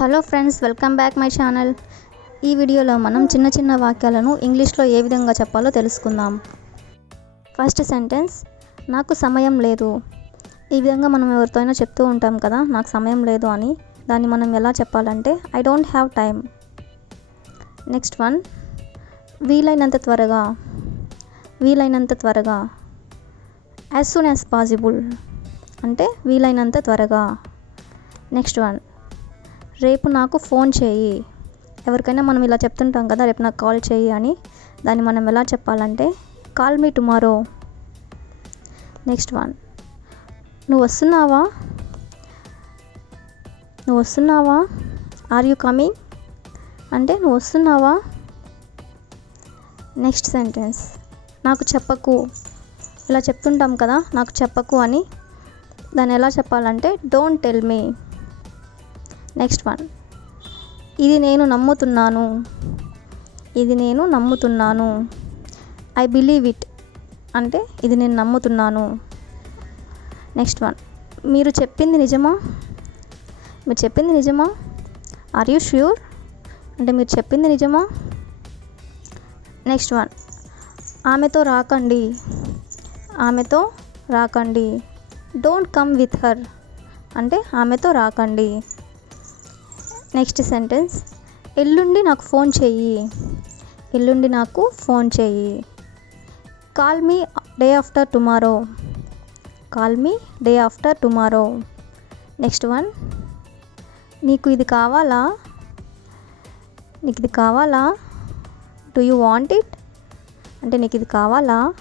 Hello friends welcome back my channel. ఈ వీడియోలో మనం చిన్న చిన్న వాక్యాలను ఇంగ్లీష్లో ఏ విధంగా చెప్పాలో తెలుసుకుందాం. ఫస్ట్ సెంటెన్స్ నాకు సమయం లేదు. ఈ విధంగా మనం ఎవరితో అయినా చెప్తూ ఉంటాం కదా నాకు సమయం లేదు అని. దాన్ని మనం ఎలా చెప్పాలంటే I don't have time next one వీలైనంత త్వరగా. వీలైనంత త్వరగా. యాజ్ సూన్ యాజ్ పాసిబుల్ అంటే వీలైనంత త్వరగా. నెక్స్ట్ వన్ రేపు నాకు ఫోన్ చేయి. ఎవరికైనా మనం ఇలా చెప్తుంటాం కదా రేపు నాకు కాల్ చేయి అని. దాన్ని మనం ఎలా చెప్పాలంటే call me tomorrow next one నువ్వు వస్తున్నావా? నువ్వు వస్తున్నావా? ఆర్ యూ కమింగ్ అంటే నువ్వు వస్తున్నావా? నెక్స్ట్ సెంటెన్స్ నాకు చెప్పకు. ఇలా చెప్తుంటాం కదా నాకు చెప్పకు అని. దాన్ని ఎలా చెప్పాలంటే don't tell me next one ఇది నేను నమ్ముతున్నాను. ఇది నేను నమ్ముతున్నాను. ఐ బిలీవ్ ఇట్ అంటే ఇది నేను నమ్ముతున్నాను. నెక్స్ట్ వన్ మీరు చెప్పింది నిజమా? మీరు చెప్పింది నిజమా? ఆర్ యూ ష్యూర్ అంటే మీరు చెప్పింది నిజమా? నెక్స్ట్ వన్ ఆమెతో రాకండి. ఆమెతో రాకండి. డోంట్ కమ్ విత్ హర్ అంటే ఆమెతో రాకండి. నెక్స్ట్ సెంటెన్స్ ఎల్లుండి నాకు ఫోన్ చెయ్యి. ఎల్లుండి నాకు ఫోన్ చెయ్యి. Call me day after tomorrow call me day after tomorrow next one నీకు ఇది కావాలా? నీకు ఇది కావాలా? డూ యూ వాంట్ ఇట్ అంటే నీకు ఇది కావాలా?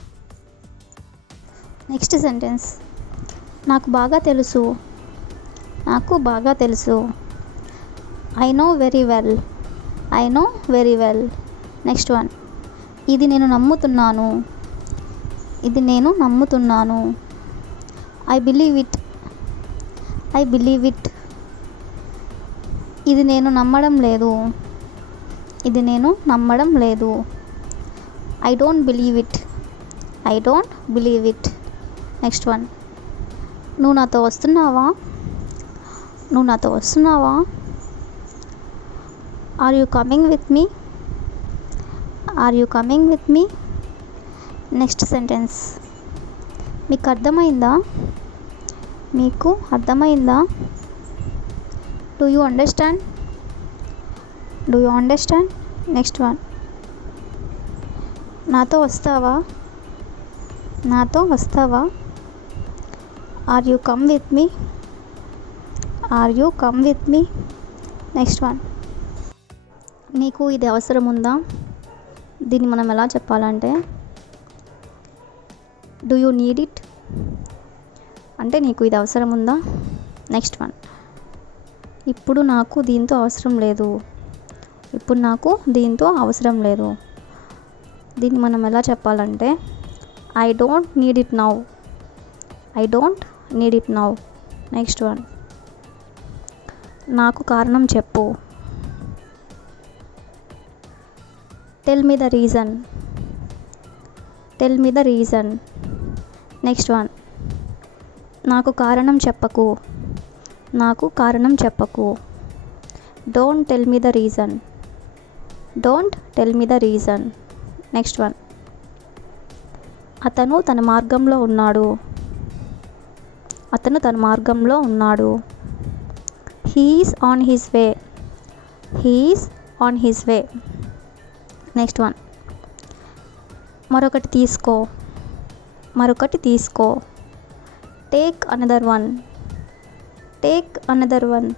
నెక్స్ట్ సెంటెన్స్ నాకు బాగా తెలుసు. నాకు బాగా తెలుసు. I know very well I know very well next one ఇది నేను నమ్ముతున్నాను. ఇది నేను నమ్ముతున్నాను. I believe it I believe it ఇది నేను నమ్మడం లేదు. ఇది నేను నమ్మడం లేదు. I don't believe it I don't believe it next one నువ్వు నాతో వస్తున్నావా? నువ్వు నాతో వస్తున్నావా? Are you coming with me are you coming with me next sentence మీకు అర్థమైందా? మీకు అర్థమైందా? Do you understand do you understand next one నాతో వస్తావా? నాతో వస్తావా? Are you come with me are you come with me next one నీకు ఇది అవసరం ఉందా దీన్ని మనం ఎలా చెప్పాలంటే డూ యూ నీడ్ ఇట్ అంటే నీకు ఇది అవసరం ఉందా నెక్స్ట్ వన్ ఇప్పుడు నాకు దీంతో అవసరం లేదు. ఇప్పుడు నాకు దీంతో అవసరం లేదు. దీన్ని మనం ఎలా చెప్పాలంటే I don't need it now I don't need it now next one నాకు కారణం చెప్పు. Tell me the reason tell me the reason next one నాకు కారణం చెప్పకు. నాకు కారణం చెప్పకు. Don't tell me the reason don't tell me the reason next one అతను తన మార్గంలో ఉన్నాడు. అతను తన మార్గంలో ఉన్నాడు. He's on his way he's on his way next one. మరొకటి తీసుకో. మరొకటి తీసుకో. Take another one take another one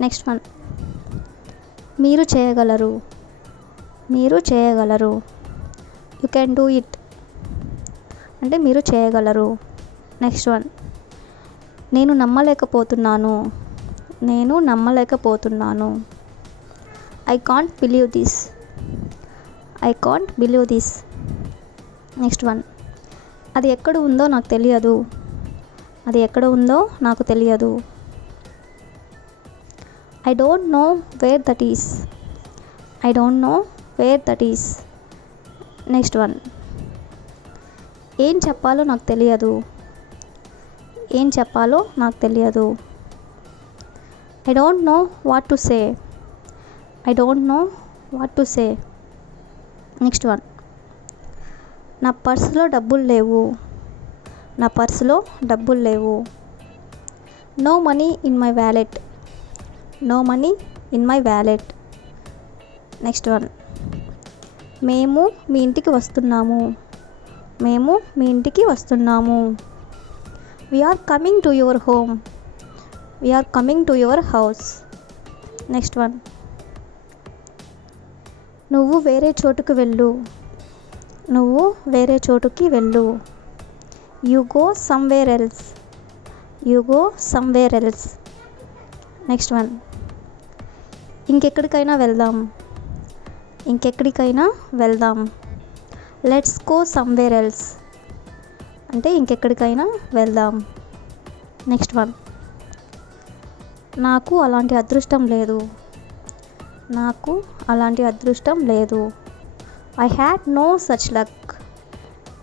next one మీరు చేయగలరు. మీరు చేయగలరు. యు కెన్ డూ ఇట్ అంటే మీరు చేయగలరు. నెక్స్ట్ వన్ నేను నమ్మలేకపోతున్నాను. నేను నమ్మలేకపోతున్నాను. I can't believe this I can't believe this next one అది ఎక్కడ ఉందో నాకు తెలియదు. అది ఎక్కడ ఉందో నాకు తెలియదు. I don't know where that is I don't know where that is next one ఏం చెప్పాలో నాకు తెలియదు. ఏం చెప్పాలో నాకు తెలియదు. I don't know what to say I don't know what to say next one. నా పర్సులో డబ్బులు లేవు. నా పర్సులో డబ్బులు లేవు. No money in my wallet. No money in my wallet. Next one. మేము మీ ఇంటికి వస్తున్నాము. మేము మీ ఇంటికి వస్తున్నాము. We're coming to your home we're coming to your house next one. నువ్వు వేరే చోటుకు వెళ్ళు. నువ్వు వేరే చోటుకి వెళ్ళు. You go somewhere else you go somewhere else next one ఇంకెక్కడికైనా వెళ్దాం. ఇంకెక్కడికైనా వెళ్దాం. లెట్స్ గో సమ్వేర్ ఎల్స్ అంటే ఇంకెక్కడికైనా వెళ్దాం. నెక్స్ట్ వన్ నాకు అలాంటి అదృష్టం లేదు. నాకు అలాంటి అదృష్టం లేదు. I had no such luck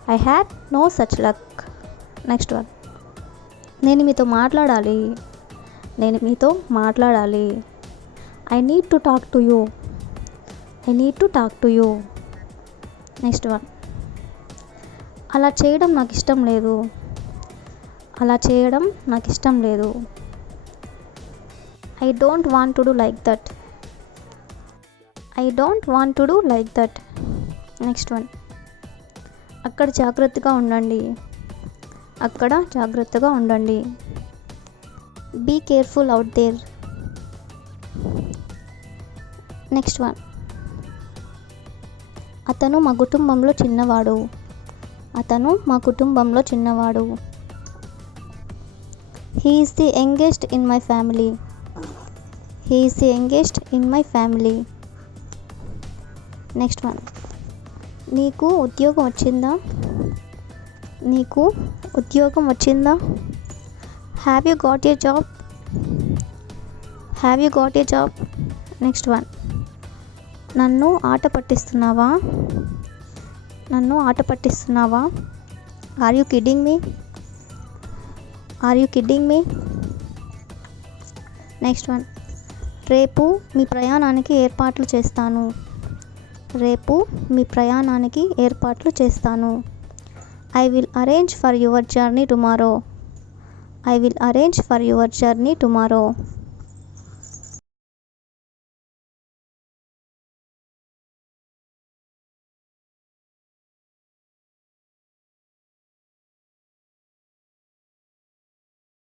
I had no such luck next one నేను మీతో మాట్లాడాలి. నేను మీతో మాట్లాడాలి. I need to talk to you I need to talk to you next one అలా చేయడం నాకు ఇష్టం లేదు. అలా చేయడం నాకు ఇష్టం లేదు. I don't want to do like that I don't want to do like that next one అక్కడ జాగ్రత్తగా ఉండండి. అక్కడ జాగ్రత్తగా ఉండండి. Be careful out there next one అతను మా కుటుంబంలో చిన్నవాడు. అతను మా కుటుంబంలో చిన్నవాడు. He is the youngest in my family he is the youngest in my family next one నీకు ఉద్యోగం వచ్చిందా? నీకు ఉద్యోగం వచ్చిందా? Have you got a job have you got a job next one నన్ను ఆట పట్టిస్తున్నావా? నన్ను ఆట పట్టిస్తున్నావా? Are you kidding me are you kidding me next one రేపు మీ ప్రయాణానికి ఏర్పాట్లు చేస్తాను. రేపు మీ ప్రయాణానికి ఏర్పాట్లు చేస్తాను. I will arrange for your journey tomorrow I will arrange for your journey tomorrow